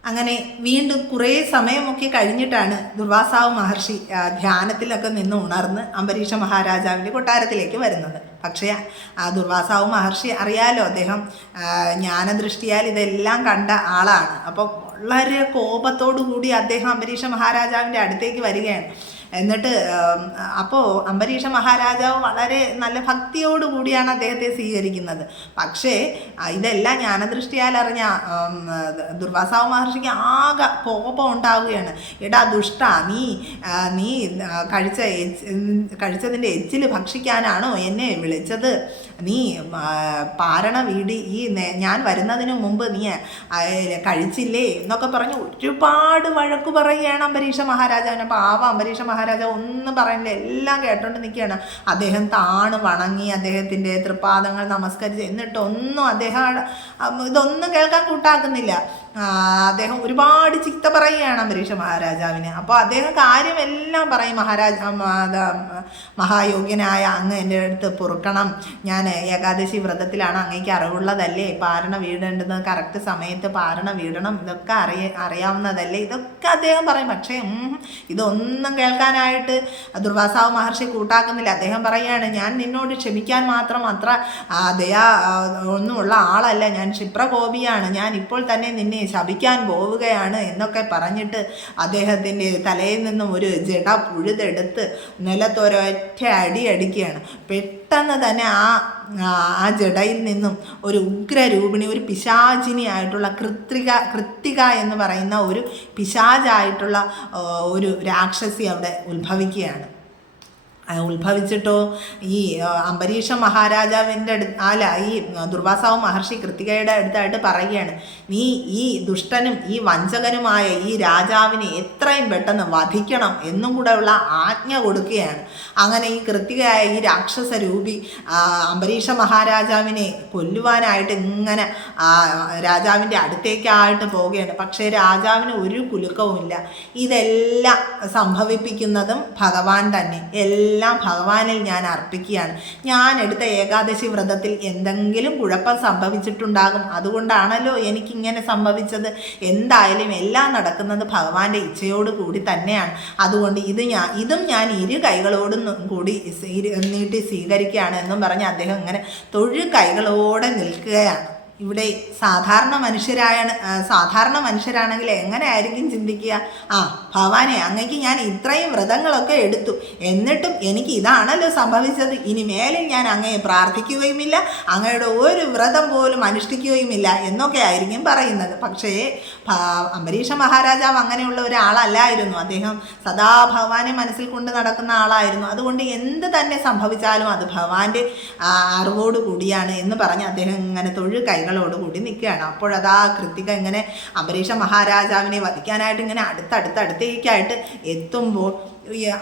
അങ്ങനെ വീണ്ടും കുറേ സമയമൊക്കെ കഴിഞ്ഞിട്ടാണ് ദുർവാസാവ് മഹർഷി ധ്യാനത്തിലൊക്കെ നിന്ന് ഉണർന്ന് അംബരീഷ മഹാരാജാവിന്റെ കൊട്ടാരത്തിലേക്ക് വരുന്നത്. പക്ഷേ ആ ദുർവാസാവ് മഹർഷി അറിയാലോ അദ്ദേഹം? ജ്ഞാനദൃഷ്ടിയാൽ ഇതെല്ലാം കണ്ട ആളാണ്. അപ്പോൾ വളരെ കോപത്തോടു കൂടി അദ്ദേഹം അംബരീഷ മഹാരാജാവിന്റെ അടുത്തേക്ക് വരികയാണ്. എന്നിട്ട് അപ്പോൾ അംബരീഷ മഹാരാജാവ് വളരെ നല്ല ഭക്തിയോടു കൂടിയാണ് അദ്ദേഹത്തെ സ്വീകരിക്കുന്നത്. പക്ഷേ ഇതെല്ലാം ജ്ഞാനദൃഷ്ടിയാൽ അറിഞ്ഞ ദുർവാസാവ് മഹർഷിക്ക് ആകെ കോപം ഉണ്ടാവുകയാണ്. എടാ ദുഷ്ട നീ നീ കഴിച്ച കഴിച്ചതിന്റെ എച്ചിൽ ഭക്ഷിക്കാനാണോ എന്നെ വിളിച്ചത്? നീ പാരണ വീട് ഈ ഞാൻ വരുന്നതിന് മുമ്പ് നീ കഴിച്ചില്ലേ എന്നൊക്കെ പറഞ്ഞ് ഒരുപാട് വഴക്ക് പറയുകയാണ് അംബരീഷ മഹാരാജാവിനെ പാവം അംബരീഷ മഹാരാജാവ് ഒന്നും പറയുന്നില്ല എല്ലാം കേട്ടോണ്ട് നിൽക്കുകയാണ് അദ്ദേഹം താണ് വണങ്ങി അദ്ദേഹത്തിന്റെ തൃപ്പാദങ്ങൾ നമസ്കരിച്ച്. എന്നിട്ടൊന്നും അദ്ദേഹം ഇതൊന്നും കേൾക്കാൻ കൂട്ടാക്കുന്നില്ല. അദ്ദേഹം ഒരുപാട് ചിത്ത പറയുകയാണ് അംബരീഷ മഹാരാജാവിന്. അപ്പോൾ അദ്ദേഹം കാര്യമെല്ലാം പറയും. മഹാരാജ മഹായോഗ്യനായ അങ്ങ് എന്റെ അടുത്ത് പൊറുക്കണം. ഞാൻ ഏകാദശി വ്രതത്തിലാണ് അങ്ങേക്ക് അറിവുള്ളതല്ലേ? പാരണ വീടേണ്ടത് കറക്റ്റ് സമയത്ത് പാരണ വീടണം. ഇതൊക്കെ അറിയ അറിയാവുന്നതല്ലേ? ഇതൊക്കെ അദ്ദേഹം പറയും. പക്ഷേ ഇതൊന്നും കേൾക്കാനായിട്ട് ദുർവാസാവ് മഹർഷി കൂട്ടാക്കുന്നില്ല. അദ്ദേഹം പറയുകയാണ് ഞാൻ നിന്നോട് ക്ഷമിക്കാൻ മാത്രം അത്ര ദയാ ഒന്നുമുള്ള ആളല്ല. ഞാൻ ക്ഷിപ്രകോപിയാണ്. ഞാൻ ഇപ്പോൾ തന്നെ നിന്നെ ശപിക്കാൻ പോവുകയാണ് എന്നൊക്കെ പറഞ്ഞിട്ട് അദ്ദേഹത്തിന്റെ തലയിൽ നിന്നും ഒരു ജട പുഴുതെടുത്ത് നിലത്തൊരൊറ്റ അടി അടിക്കുകയാണ്. പെട്ടെന്ന് തന്നെ ആ ആ, ജടയിൽ നിന്നും ഒരു ഉഗ്രരൂപിണി ഒരു പിശാചിനി ആയിട്ടുള്ള കൃത്രിക കൃത്തിക എന്ന് പറയുന്ന ഒരു പിശാചായിട്ടുള്ള ഒരു രാക്ഷസി അവിടെ ഉത്ഭവിക്കുകയാണ്. ഉത്ഭവിച്ചിട്ടോ? ഈ അംബരീഷ മഹാരാജാവിന്റെ അടുത്ത് അല്ല ഈ ദുർവാസാവ് മഹർഷി കൃത്തികയുടെ അടുത്തായിട്ട് പറയുകയാണ് നീ ഈ ദുഷ്ടനും ഈ വഞ്ചകനുമായ ഈ രാജാവിനെ എത്രയും പെട്ടെന്ന് വധിക്കണം എന്നും കൂടെ ഉള്ള ആജ്ഞ കൊടുക്കുകയാണ്. അങ്ങനെ ഈ കൃത്തികയായ ഈ രാക്ഷസ രൂപി അംബരീഷ മഹാരാജാവിനെ കൊല്ലുവാനായിട്ട് ഇങ്ങനെ രാജാവിന്റെ അടുത്തേക്കായിട്ട് പോവുകയാണ്. പക്ഷേ രാജാവിന് ഒരു കുലുക്കവുമില്ല. ഇതെല്ലാം സംഭവിപ്പിക്കുന്നതും ഭഗവാൻ തന്നെ. എല്ലാം ഭഗവാനിൽ ഞാൻ അർപ്പിക്കുകയാണ്. ഞാൻ എടുത്ത ഏകാദശി വ്രതത്തിൽ എന്തെങ്കിലും കുഴപ്പം സംഭവിച്ചിട്ടുണ്ടാകും. അതുകൊണ്ടാണല്ലോ എനിക്കിങ്ങനെ സംഭവിച്ചത്. എന്തായാലും എല്ലാം നടക്കുന്നത് ഭഗവാന്റെ ഇച്ഛയോട് കൂടി തന്നെയാണ്. അതുകൊണ്ട് ഇത് ഞാൻ ഇതും ഞാൻ ഇരു കൈകളോടും കൂടി നീട്ടി സ്വീകരിക്കുകയാണ് എന്നും പറഞ്ഞ് അദ്ദേഹം ഇങ്ങനെ തൊഴു കൈകളോടെ നിൽക്കുകയാണ്. ഇവിടെ സാധാരണ മനുഷ്യരായാണ് സാധാരണ മനുഷ്യരാണെങ്കിൽ എങ്ങനെ ആയിരിക്കും ചിന്തിക്കുക? ആ ഭവാനെ അങ്ങേക്ക് ഞാൻ ഇത്രയും വ്രതങ്ങളൊക്കെ എടുത്തു. എന്നിട്ടും എനിക്ക് ഇതാണല്ലോ സംഭവിച്ചത്. ഇനി മേലിൽ ഞാൻ അങ്ങയെ പ്രാർത്ഥിക്കുകയുമില്ല. അങ്ങയുടെ ഒരു വ്രതം പോലും അനുഷ്ഠിക്കുകയുമില്ല എന്നൊക്കെ ആയിരിക്കും പറയുന്നത്. പക്ഷേ അംബരീഷ മഹാരാജാവ് അങ്ങനെയുള്ള ഒരാളല്ലായിരുന്നു. അദ്ദേഹം സദാ ഭഗവാനെ മനസ്സിൽ കൊണ്ട് നടക്കുന്ന ആളായിരുന്നു. അതുകൊണ്ട് എന്ത് തന്നെ സംഭവിച്ചാലും അത് ഭഗവാന്റെ അറിവോട് കൂടിയാണ് എന്ന് പറഞ്ഞ് അദ്ദേഹം ഇങ്ങനെ തൊഴു കൈകളോട് കൂടി നിൽക്കുകയാണ്. അപ്പോഴതാ കൃത്തിക ഇങ്ങനെ അംബരീഷ മഹാരാജാവിനെ വധിക്കാനായിട്ട് ഇങ്ങനെ അടുത്തടുത്തടുത്തേക്കായിട്ട് എത്തുമ്പോൾ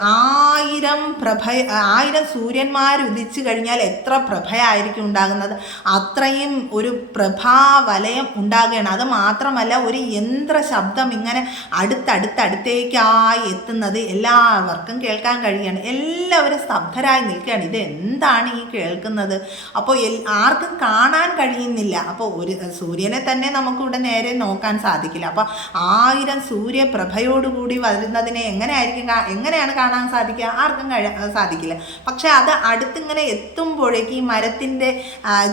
ആയിരം പ്രഭ ആയിരം സൂര്യന്മാർ ഉദിച്ചു കഴിഞ്ഞാൽ എത്ര പ്രഭയായിരിക്കും ഉണ്ടാകുന്നത്? അത്രയും ഒരു പ്രഭാവലയം ഉണ്ടാകുകയാണ്. അത് മാത്രമല്ല ഒരു യന്ത്ര ശബ്ദം ഇങ്ങനെ അടുത്തടുത്തടുത്തേക്കായി എത്തുന്നത് എല്ലാവർക്കും കേൾക്കാൻ കഴിയുകയാണ്. എല്ലാവരും സ്തബ്ധരായി നിൽക്കുകയാണ്. ഇത് എന്താണ് ഈ കേൾക്കുന്നത്? അപ്പോൾ ആർക്കും കാണാൻ കഴിയുന്നില്ല. അപ്പോൾ ഒരു സൂര്യനെ തന്നെ നമുക്കിവിടെ നേരെ നോക്കാൻ സാധിക്കില്ല. അപ്പോൾ ആയിരം സൂര്യപ്രഭയോടുകൂടി വരുന്നതിനെ എങ്ങനെയായിരിക്കും കാ- എങ്ങനെയാണ് കാണാൻ സാധിക്കുക? ആർക്കും കഴി സാധിക്കില്ല. പക്ഷേ അത് അടുത്തിങ്ങനെ എത്തുമ്പോഴേക്ക് ഈ മരത്തിന്റെ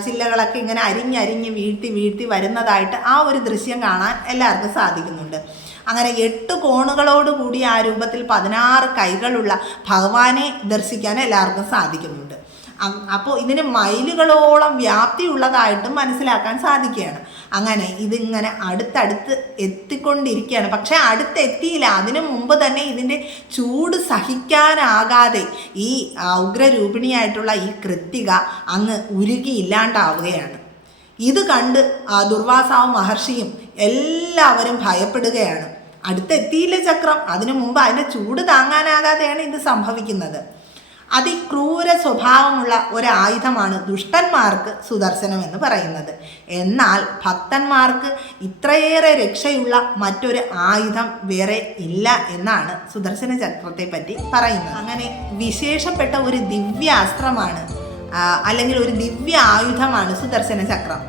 ചില്ലകളൊക്കെ ഇങ്ങനെ അരിഞ്ഞരിഞ്ഞ് വീഴ്ത്തി വീഴ്ത്തി വരുന്നതായിട്ട് ആ ഒരു ദൃശ്യം കാണാൻ എല്ലാവർക്കും സാധിക്കുന്നുണ്ട്. അങ്ങനെ എട്ട് കോണുകളോട് കൂടി ആ രൂപത്തിൽ പതിനാറ് കൈകളുള്ള ഭഗവാനെ ദർശിക്കാൻ എല്ലാവർക്കും സാധിക്കുന്നുണ്ട്. അപ്പോൾ ഇതിന് മൈലുകളോളം വ്യാപ്തിയുള്ളതായിട്ടും മനസ്സിലാക്കാൻ സാധിക്കുകയാണ്. അങ്ങനെ ഇതിങ്ങനെ അടുത്തടുത്ത് എത്തിക്കൊണ്ടിരിക്കുകയാണ്. പക്ഷേ അടുത്തെത്തിയില്ല. അതിനു മുമ്പ് തന്നെ ഇതിന്റെ ചൂട് സഹിക്കാനാകാതെ ഈ ഉഗ്രരൂപിണിയായിട്ടുള്ള ഈ കൃത്തിക അങ്ങ് ഉരുകി ഇല്ലാണ്ടാവുകയാണ്. ഇത് കണ്ട് ദുർവാസാവ് മഹർഷിയും എല്ലാവരും ഭയപ്പെടുകയാണ്. അടുത്തെത്തിയില്ല ചക്രം. അതിനു മുമ്പ് അതിന്റെ ചൂട് താങ്ങാനാകാതെയാണ് ഇത് സംഭവിക്കുന്നത്. അതിക്രൂര സ്വഭാവമുള്ള ഒരു ആയുധമാണ് ദുഷ്ടന്മാർക്ക് സുദർശനം എന്ന് പറയുന്നത്. എന്നാൽ ഭക്തന്മാർക്ക് ഇത്രയേറെ രക്ഷയുള്ള മറ്റൊരു ആയുധം വേറെ ഇല്ല എന്നാണ് സുദർശന ചക്രത്തെ പറ്റി പറയുന്നത്. അങ്ങനെ വിശേഷപ്പെട്ട ഒരു ദിവ്യാസ്ത്രമാണ് അല്ലെങ്കിൽ ഒരു ദിവ്യ ആയുധമാണ് സുദർശന ചക്രം.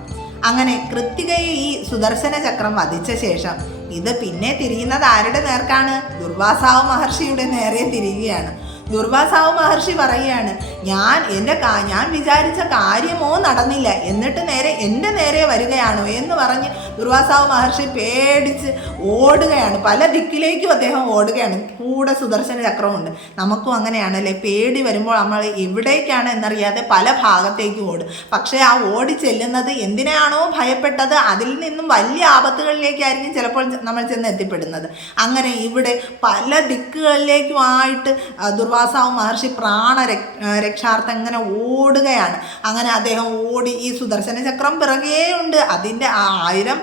അങ്ങനെ കൃത്തികയെ ഈ സുദർശന ചക്രം വധിച്ച ശേഷം ഇത് പിന്നെ തിരിയുന്നത് ആരുടെ നേർക്കാണ്? ദുർവാസാവ് മഹർഷിയുടെ നേരെ തിരിയുകയാണ്. ദുർവാസാവ് മഹർഷി പറയുകയാണ് ഞാൻ എന്റെ ഞാൻ വിചാരിച്ച കാര്യമോ നടന്നില്ല. എന്നിട്ട് നേരെ എന്റെ നേരെ വരികയാണോ? എന്ന് പറഞ്ഞ് ദുർവാസാവ് മഹർഷി പേടിച്ച് ഓടുകയാണ്. പല ദിക്കിലേക്കും അദ്ദേഹം ഓടുകയാണ്. കൂടെ സുദർശന ചക്രമുണ്ട്. നമുക്കും അങ്ങനെയാണല്ലേ പേടി വരുമ്പോൾ നമ്മൾ എവിടേക്കാണ് എന്നറിയാതെ പല ഭാഗത്തേക്കും ഓടും. പക്ഷേ ആ ഓടി ചെല്ലുന്നത് എന്തിനാണോ ഭയപ്പെട്ടത് അതിൽ നിന്നും വലിയ ആപത്തുകളിലേക്കായിരിക്കും ചിലപ്പോൾ നമ്മൾ ചെന്ന് എത്തിപ്പെടുന്നത് അങ്ങനെ ഇവിടെ പല ദിക്കുകളിലേക്കുമായിട്ട് ആ, ദുർവാസാവ് മഹർഷി പ്രാണ രക്ഷാർത്ഥം ഇങ്ങനെ ഓടുകയാണ്. അങ്ങനെ അദ്ദേഹം ഓടി ഈ സുദർശന ചക്രം പിറകെയുണ്ട്. അതിന്റെ ആയിരം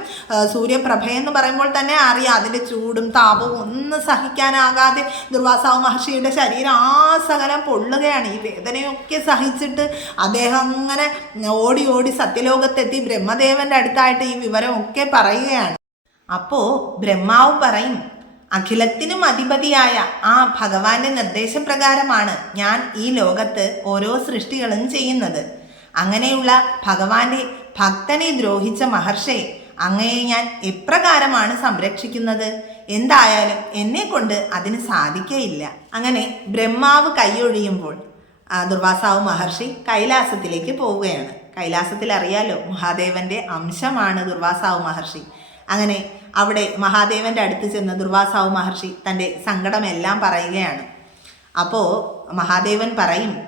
സൂര്യപ്രഭ സൂര്യപ്രഭയെന്ന് പറയുമ്പോൾ തന്നെ അറിയാം. അതിന്റെ ചൂടും താപവും ഒന്നും സഹിക്കാനാകാതെ ദുർവാസാവ് മഹർഷിയുടെ ശരീരം ആ സകലം പൊള്ളുകയാണ്. ഈ വേദനയൊക്കെ സഹിച്ചിട്ട് അദ്ദേഹം അങ്ങനെ ഓടി ഓടി സത്യലോകത്തെത്തി ബ്രഹ്മദേവന്റെ അടുത്തായിട്ട് ഈ വിവരമൊക്കെ പറയുകയാണ്. അപ്പോൾ ബ്രഹ്മാവ് പറയും അഖിലത്തിനും അധിപതിയായ ആ ഭഗവാന്റെ നിർദ്ദേശപ്രകാരമാണ് ഞാൻ ഈ ലോകത്ത് ഓരോ സൃഷ്ടികളും ചെയ്യുന്നത്. അങ്ങനെയുള്ള ഭഗവാന്റെ ഭക്തനെ ദ്രോഹിച്ച മഹർഷെ അങ്ങയെ ഞാൻ എപ്രകാരമാണ് സംരക്ഷിക്കുന്നത്? എന്തായാലും എന്നെ കൊണ്ട് അതിന് സാധിക്കയില്ല. അങ്ങനെ ബ്രഹ്മാവ് കൈയൊഴിയുമ്പോൾ ദുർവാസാവ് മഹർഷി കൈലാസത്തിലേക്ക് പോവുകയാണ്. കൈലാസത്തിൽ അറിയാലോ മഹാദേവന്റെ അംശമാണ് ദുർവാസാവ് മഹർഷി. അങ്ങനെ അവിടെ മഹാദേവന്റെ അടുത്ത് ചെന്ന് ദുർവാസാവ് മഹർഷി തന്റെ സങ്കടമെല്ലാം പറയുകയാണ്. അപ്പോൾ മഹാദേവൻ പറയും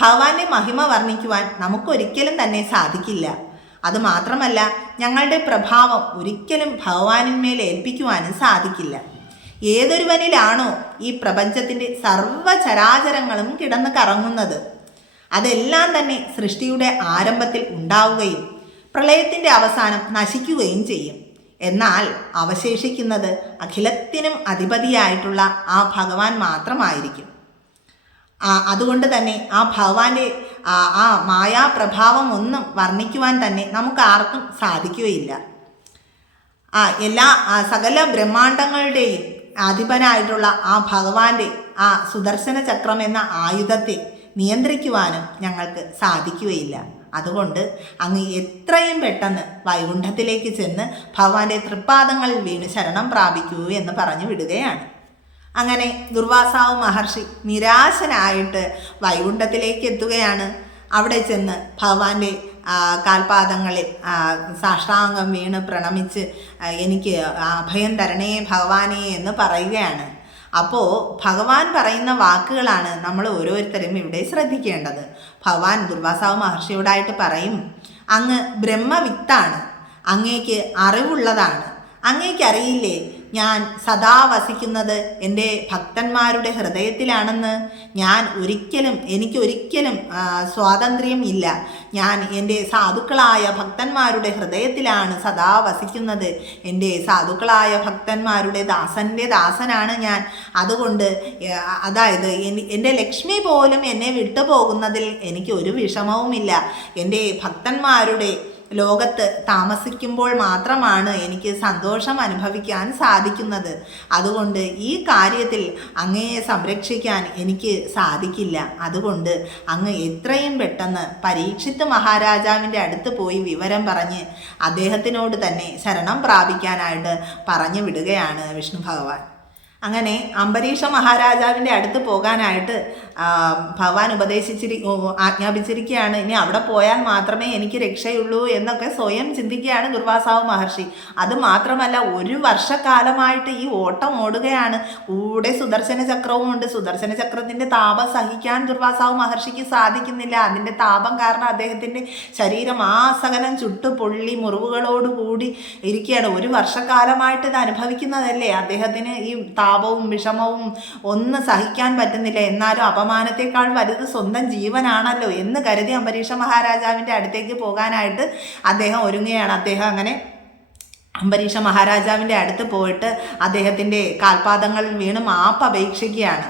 ഭഗവാന്റെ മഹിമ വർണിക്കുവാൻ നമുക്കൊരിക്കലും തന്നെ സാധിക്കില്ല. അത് മാത്രമല്ല ഞങ്ങളുടെ പ്രഭാവം ഒരിക്കലും ഭഗവാനിന്മേൽ ഏൽപ്പിക്കുവാനും സാധിക്കില്ല. ഏതൊരുവനിലാണോ ഈ പ്രപഞ്ചത്തിന്റെ സർവചരാചരങ്ങളും കിടന്ന് കറങ്ങുന്നത്. അതെല്ലാം തന്നെ സൃഷ്ടിയുടെ ആരംഭത്തിൽ ഉണ്ടാവുകയും പ്രളയത്തിന്റെ അവസാനം നശിക്കുകയും ചെയ്യും. എന്നാൽ അവശേഷിക്കുന്നത് അഖിലത്തിനും അധിപതിയായിട്ടുള്ള ആ ഭഗവാൻ മാത്രമായിരിക്കും. അതുകൊണ്ട് തന്നെ ആ ഭഗവാന്റെ ആ മായാപ്രഭാവം ഒന്നും വർണിക്കുവാൻ തന്നെ നമുക്ക് ആർക്കും സാധിക്കുകയില്ല. ആ എല്ലാ സകല ബ്രഹ്മാണ്ടങ്ങളുടെയും അധിപനായിട്ടുള്ള ആ ഭഗവാന്റെ ആ സുദർശന ചക്രം എന്ന ആയുധത്തെ നിയന്ത്രിക്കുവാനും ഞങ്ങൾക്ക് സാധിക്കുകയില്ല. അതുകൊണ്ട് അങ്ങ് എത്രയും പെട്ടെന്ന് വൈകുണ്ഠത്തിലേക്ക് ചെന്ന് ഭഗവാന്റെ തൃപ്പാദങ്ങളിൽ വീണ് ശരണം പ്രാപിക്കൂ എന്ന് പറഞ്ഞു വിടുകയാണ്. അങ്ങനെ ദുർവാസാവ് മഹർഷി നിരാശനായിട്ട് വൈകുണ്ഠത്തിലേക്ക് എത്തുകയാണ്. അവിടെ ചെന്ന് ഭഗവാന്റെ കാൽപാദങ്ങളിൽ സാഷ്ടാംഗം വീണ് പ്രണമിച്ച് എനിക്ക് അഭയം തരണേ ഭഗവാനെ എന്ന് പറയുകയാണ്. അപ്പോൾ ഭഗവാൻ പറയുന്ന വാക്കുകളാണ് നമ്മൾ ഓരോരുത്തരും ഇവിടെ ശ്രദ്ധിക്കേണ്ടത്. ഭഗവാൻ ദുർവാസാവ് മഹർഷിയോടായിട്ട് പറയും അങ്ങ് ബ്രഹ്മവിത്താണ് അങ്ങേക്ക് അറിവുള്ളതാണ് അങ്ങേക്ക് അറിയില്ലേ ഞാൻ സദാ വസിക്കുന്നത് എന്റെ ഭക്തന്മാരുടെ ഹൃദയത്തിലാണെന്ന് ഞാൻ ഒരിക്കലും എനിക്ക് ഒരിക്കലും സ്വാതന്ത്ര്യം ഇല്ല. ഞാൻ എന്റെ സാധുക്കളായ ഭക്തന്മാരുടെ ഹൃദയത്തിലാണ് സദാ വസിക്കുന്നത്. എന്റെ സാധുക്കളായ ഭക്തന്മാരുടെ ദാസന്റെ ദാസനാണ് ഞാൻ. അതുകൊണ്ട് അതായത് എന്റെ ലക്ഷ്മി പോലും എന്നെ വിട്ടുപോകുന്നതിൽ എനിക്ക് ഒരു വിഷമവുമില്ല. എന്റെ ഭക്തന്മാരുടെ ലോകത്ത് താമസിക്കുമ്പോൾ മാത്രമാണ് എനിക്ക് സന്തോഷം അനുഭവിക്കാൻ സാധിക്കുന്നത്. അതുകൊണ്ട് ഈ കാര്യത്തിൽ അങ്ങയെ സംരക്ഷിക്കാൻ എനിക്ക് സാധിക്കില്ല. അതുകൊണ്ട് അങ്ങ് എത്രയും പെട്ടെന്ന് പരീക്ഷിത്ത് മഹാരാജാവിന്റെ അടുത്ത് പോയി വിവരം പറഞ്ഞ് അദ്ദേഹത്തിനോട് തന്നെ ശരണം പ്രാപിക്കാനായിട്ട് പറഞ്ഞു വിടുകയാണ് വിഷ്ണു ഭഗവാൻ. അങ്ങനെ അംബരീഷ മഹാരാജാവിന്റെ അടുത്ത് പോകാനായിട്ട് ഭഗവാൻ ഉപദേശിച്ചിരി ആജ്ഞാപിച്ചിരിക്കുകയാണ്. ഇനി അവിടെ പോയാൽ മാത്രമേ എനിക്ക് രക്ഷയുള്ളൂ എന്നൊക്കെ സ്വയം ചിന്തിക്കുകയാണ് ദുർവാസാവ് മഹർഷി. അത് മാത്രമല്ല ഒരു വർഷക്കാലമായിട്ട് ഈ ഓട്ടം ഓടുകയാണ്. കൂടെ സുദർശന ചക്രവും ഉണ്ട്. സുദർശന ചക്രത്തിന്റെ താപം സഹിക്കാൻ ദുർവാസാവ് മഹർഷിക്ക് സാധിക്കുന്നില്ല. അതിന്റെ താപം കാരണം അദ്ദേഹത്തിന്റെ ശരീരം ആ സകലം ചുട്ടു പൊള്ളി മുറിവുകളോടുകൂടി ഇരിക്കുകയാണ്. ഒരു വർഷക്കാലമായിട്ട് ഇത് അനുഭവിക്കുന്നതല്ലേ? അദ്ദേഹത്തിന് ഈ താപവും വിഷമവും ഒന്നും സഹിക്കാൻ പറ്റുന്നില്ല. എന്നാലും അപമാനത്തെക്കാൾ വലുത് സ്വന്തം ജീവനാണല്ലോ എന്ന് കരുതി അംബരീഷ മഹാരാജാവിന്റെ അടുത്തേക്ക് പോകാനായിട്ട് അദ്ദേഹം ഒരുങ്ങുകയാണ്. അദ്ദേഹം അങ്ങനെ അംബരീഷ മഹാരാജാവിന്റെ അടുത്ത് പോയിട്ട് അദ്ദേഹത്തിന്റെ കാൽപാദങ്ങളിൽ വീണ് മാപ്പ് അപേക്ഷിക്കുകയാണ്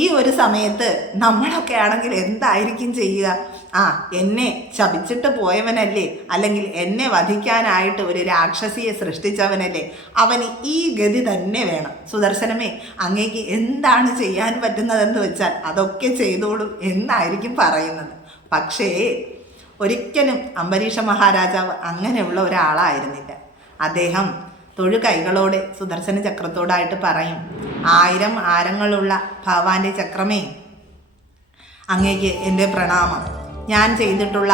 ഈ ഒരു സമയത്ത് നമ്മളൊക്കെ ആണെങ്കിൽ എന്തായിരിക്കും ചെയ്യുക? ആ എന്നെ ശപിച്ചിട്ട് പോയവനല്ലേ? അല്ലെങ്കിൽ എന്നെ വധിക്കാനായിട്ട് ഒരു രാക്ഷസിയെ സൃഷ്ടിച്ചവനല്ലേ? അവന് ഈ ഗതി തന്നെ വേണം. സുദർശനമേ അങ്ങേക്ക് എന്താണ് ചെയ്യാൻ പറ്റുന്നതെന്ന് വെച്ചാൽ അതൊക്കെ ചെയ്തോളും എന്നായിരിക്കും പറയുന്നത്. പക്ഷേ ഒരിക്കലും അംബരീഷ മഹാരാജാവ് അങ്ങനെയുള്ള ഒരാളായിരുന്നില്ല. അദ്ദേഹം തൊഴു കൈകളോടെ സുദർശന ചക്രത്തോടായിട്ട് പറയും ആയിരം ആരങ്ങളുള്ള ഭഗവാന്റെ ചക്രമേ അങ്ങേക്ക് എന്റെ പ്രണാമം. ഞാൻ ചെയ്തിട്ടുള്ള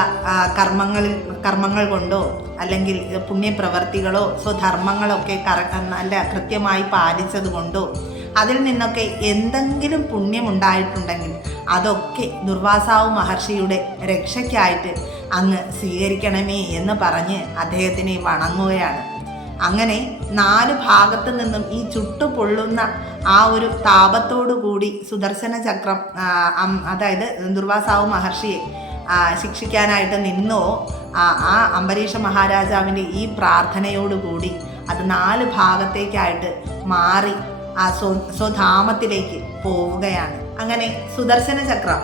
കർമ്മങ്ങളിൽ കർമ്മങ്ങൾ കൊണ്ടോ അല്ലെങ്കിൽ പുണ്യപ്രവർത്തികളോ സ്വധർമ്മങ്ങളൊക്കെ കറ നല്ല കൃത്യമായി പാലിച്ചത് കൊണ്ടോ അതിൽ നിന്നൊക്കെ എന്തെങ്കിലും പുണ്യമുണ്ടായിട്ടുണ്ടെങ്കിൽ അതൊക്കെ ദുർവാസാവ് മഹർഷിയുടെ രക്ഷയ്ക്കായിട്ട് അങ്ങ് സ്വീകരിക്കണമേ എന്ന് പറഞ്ഞ് അദ്ദേഹത്തിനെ വണങ്ങുകയാണ്. അങ്ങനെ നാല് ഭാഗത്തു നിന്നും ഈ ചുട്ടുപൊള്ളുന്ന ആ ഒരു താപത്തോടു കൂടി സുദർശന ചക്രം അതായത് ദുർവാസാവ് മഹർഷിയെ ശിക്ഷിക്കാനായിട്ട് നിന്നോ? ആ അംബരീഷ മഹാരാജാവിന്റെ ഈ പ്രാർത്ഥനയോടുകൂടി അത് നാല് ഭാഗത്തേക്കായിട്ട് മാറി ആ സ്വ സ്വധാമത്തിലേക്ക് പോവുകയാണ്. അങ്ങനെ സുദർശന ചക്രം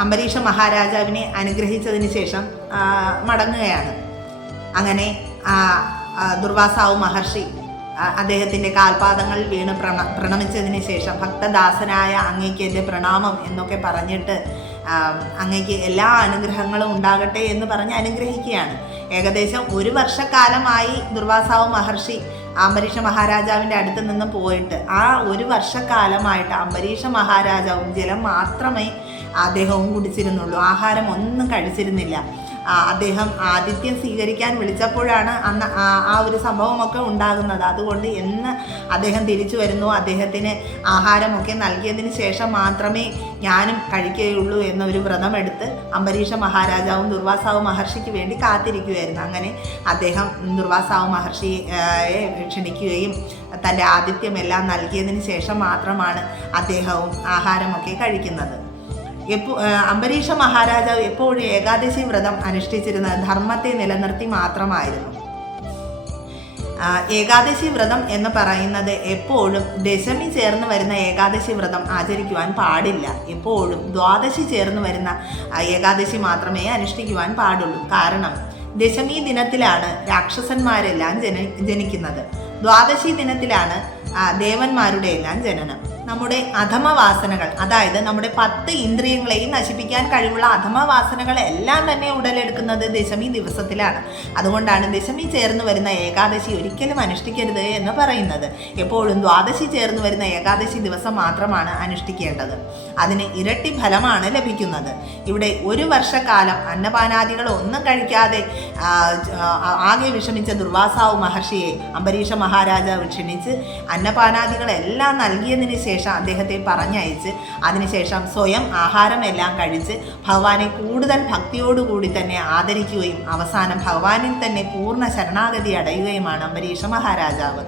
അംബരീഷ മഹാരാജാവിനെ അനുഗ്രഹിച്ചതിന് ശേഷം മടങ്ങുകയാണ്. അങ്ങനെ ദുർവാസാവ് മഹർഷി അദ്ദേഹത്തിന്റെ കാൽപാദങ്ങൾ വീണ് പ്രണ പ്രണമിച്ചതിന് ശേഷം ഭക്തദാസനായ അങ്ങേക്ക് എന്റെ പ്രണാമം എന്നൊക്കെ പറഞ്ഞിട്ട് അങ്ങേക്ക് എല്ലാ അനുഗ്രഹങ്ങളും ഉണ്ടാകട്ടെ എന്ന് പറഞ്ഞ് അനുഗ്രഹിക്കുകയാണ്. ഏകദേശം ഒരു വർഷക്കാലമായി ദുർവാസാവ് മഹർഷി അംബരീഷ മഹാരാജാവിന്റെ അടുത്ത് നിന്ന് പോയിട്ട് ആ ഒരു വർഷക്കാലമായിട്ട് അംബരീഷ മഹാരാജാവും ജലം മാത്രമേ അദ്ദേഹവും കുടിച്ചിരുന്നുള്ളൂ. ആഹാരം ഒന്നും കഴിച്ചിരുന്നില്ല. അദ്ദേഹം ആതിഥ്യം സ്വീകരിക്കാൻ വിളിച്ചപ്പോഴാണ് അന്ന് ആ ഒരു സംഭവമൊക്കെ ഉണ്ടാകുന്നത്. അതുകൊണ്ട് എന്ന് അദ്ദേഹം തിരിച്ചു വരുന്നു. അദ്ദേഹത്തിന് ആഹാരമൊക്കെ നൽകിയതിന് ശേഷം മാത്രമേ ഞാനും കഴിക്കുകയുള്ളൂ എന്നൊരു വ്രതമെടുത്ത് അംബരീഷ മഹാരാജാവും ദുർവാസാവ് മഹർഷിക്ക് വേണ്ടി കാത്തിരിക്കുകയായിരുന്നു. അങ്ങനെ അദ്ദേഹം ദുർവാസാവ് മഹർഷിയെ ക്ഷണിക്കുകയും തന്റെ ആതിഥ്യമെല്ലാം നൽകിയതിന് ശേഷം മാത്രമാണ് അദ്ദേഹവും ആഹാരമൊക്കെ കഴിക്കുന്നത്. എപ്പോ അംബരീഷ മഹാരാജാവ് എപ്പോഴും ഏകാദശി വ്രതം അനുഷ്ഠിച്ചിരുന്നത് ധർമ്മത്തെ നിലനിർത്തി മാത്രമായിരുന്നു. ഏകാദശി വ്രതം എന്ന് പറയുന്നത് എപ്പോഴും ദശമി ചേർന്ന് വരുന്ന ഏകാദശി വ്രതം ആചരിക്കുവാൻ പാടില്ല. എപ്പോഴും ദ്വാദശി ചേർന്ന് വരുന്ന ഏകാദശി മാത്രമേ അനുഷ്ഠിക്കുവാൻ പാടുള്ളൂ. കാരണം ദശമി ദിനത്തിലാണ് രാക്ഷസന്മാരെല്ലാം ജന ജനിക്കുന്നത്. ദ്വാദശി ദിനത്തിലാണ് ദേവന്മാരുടെ എല്ലാം ജനനം. നമ്മുടെ അധമവാസനകൾ അതായത് നമ്മുടെ പത്ത് ഇന്ദ്രിയങ്ങളെയും നശിപ്പിക്കാൻ കഴിവുള്ള അധമവാസനകളെല്ലാം തന്നെ ഉടലെടുക്കുന്നത് ദശമി ദിവസത്തിലാണ്. അതുകൊണ്ടാണ് ദശമി ചേർന്ന് വരുന്ന ഏകാദശി ഒരിക്കലും അനുഷ്ഠിക്കരുത് എന്ന് പറയുന്നത്. എപ്പോഴും ദ്വാദശി ചേർന്ന് വരുന്ന ഏകാദശി ദിവസം മാത്രമാണ് അനുഷ്ഠിക്കേണ്ടത്. അതിന് ഇരട്ടി ഫലമാണ് ലഭിക്കുന്നത്. ഇവിടെ ഒരു വർഷക്കാലം അന്നപാനാദികൾ ഒന്നും കഴിക്കാതെ ആകെ വിഷമിച്ച ദുർവാസാവ് മഹർഷിയെ അംബരീഷ മഹാരാജാവ് ക്ഷണിച്ച് അന്നപാനാദികളെല്ലാം നൽകിയതിന് ശേഷം അദ്ദേഹത്തെ പറഞ്ഞയച്ച് അതിനുശേഷം സ്വയം ആഹാരമെല്ലാം കഴിച്ച് ഭഗവാനെ കൂടുതൽ ഭക്തിയോടുകൂടി തന്നെ ആദരിക്കുകയും അവസാനം ഭഗവാനിൽ തന്നെ പൂർണ ശരണാഗതി അടയുകയുമാണ് അംബരീഷ മഹാരാജാവ്.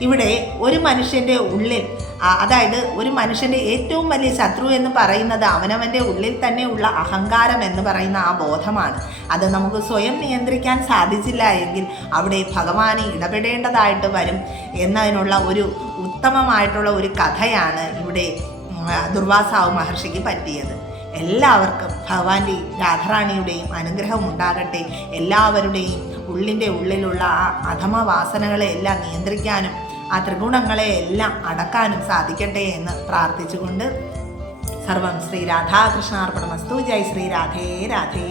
ഇവിടെ ഒരു മനുഷ്യന്റെ ഉള്ളിൽ അതായത് ഒരു മനുഷ്യന്റെ ഏറ്റവും വലിയ ശത്രു എന്ന് പറയുന്നത് അവനവന്റെ ഉള്ളിൽ തന്നെയുള്ള അഹങ്കാരം എന്ന് പറയുന്ന ആ ബോധമാണ്. അത് നമുക്ക് സ്വയം നിയന്ത്രിക്കാൻ സാധിച്ചില്ല എങ്കിൽ അവിടെ ഭഗവാനെ ഇടപെടേണ്ടതായിട്ട് വരും എന്നതിനുള്ള ഒരു ഉത്തമമായിട്ടുള്ള ഒരു കഥയാണ് ഇവിടെ ദുർവാസാവ് മഹർഷിക്ക് പറ്റിയത്. എല്ലാവർക്കും ഭഗവാന്റെ രാധാറാണിയുടെയും അനുഗ്രഹം ഉണ്ടാകട്ടെ. എല്ലാവരുടെയും ഉള്ളിന്റെ ഉള്ളിലുള്ള ആ അധമവാസനകളെ എല്ലാം നിയന്ത്രിക്കാനും ആ ത്രിഗുണങ്ങളെ എല്ലാം അടക്കാനും സാധിക്കട്ടെ എന്ന് പ്രാർത്ഥിച്ചുകൊണ്ട് സർവം ശ്രീ രാധാകൃഷ്ണാർപ്പണമസ്തു. ജയ് ശ്രീ രാധേ രാധേ.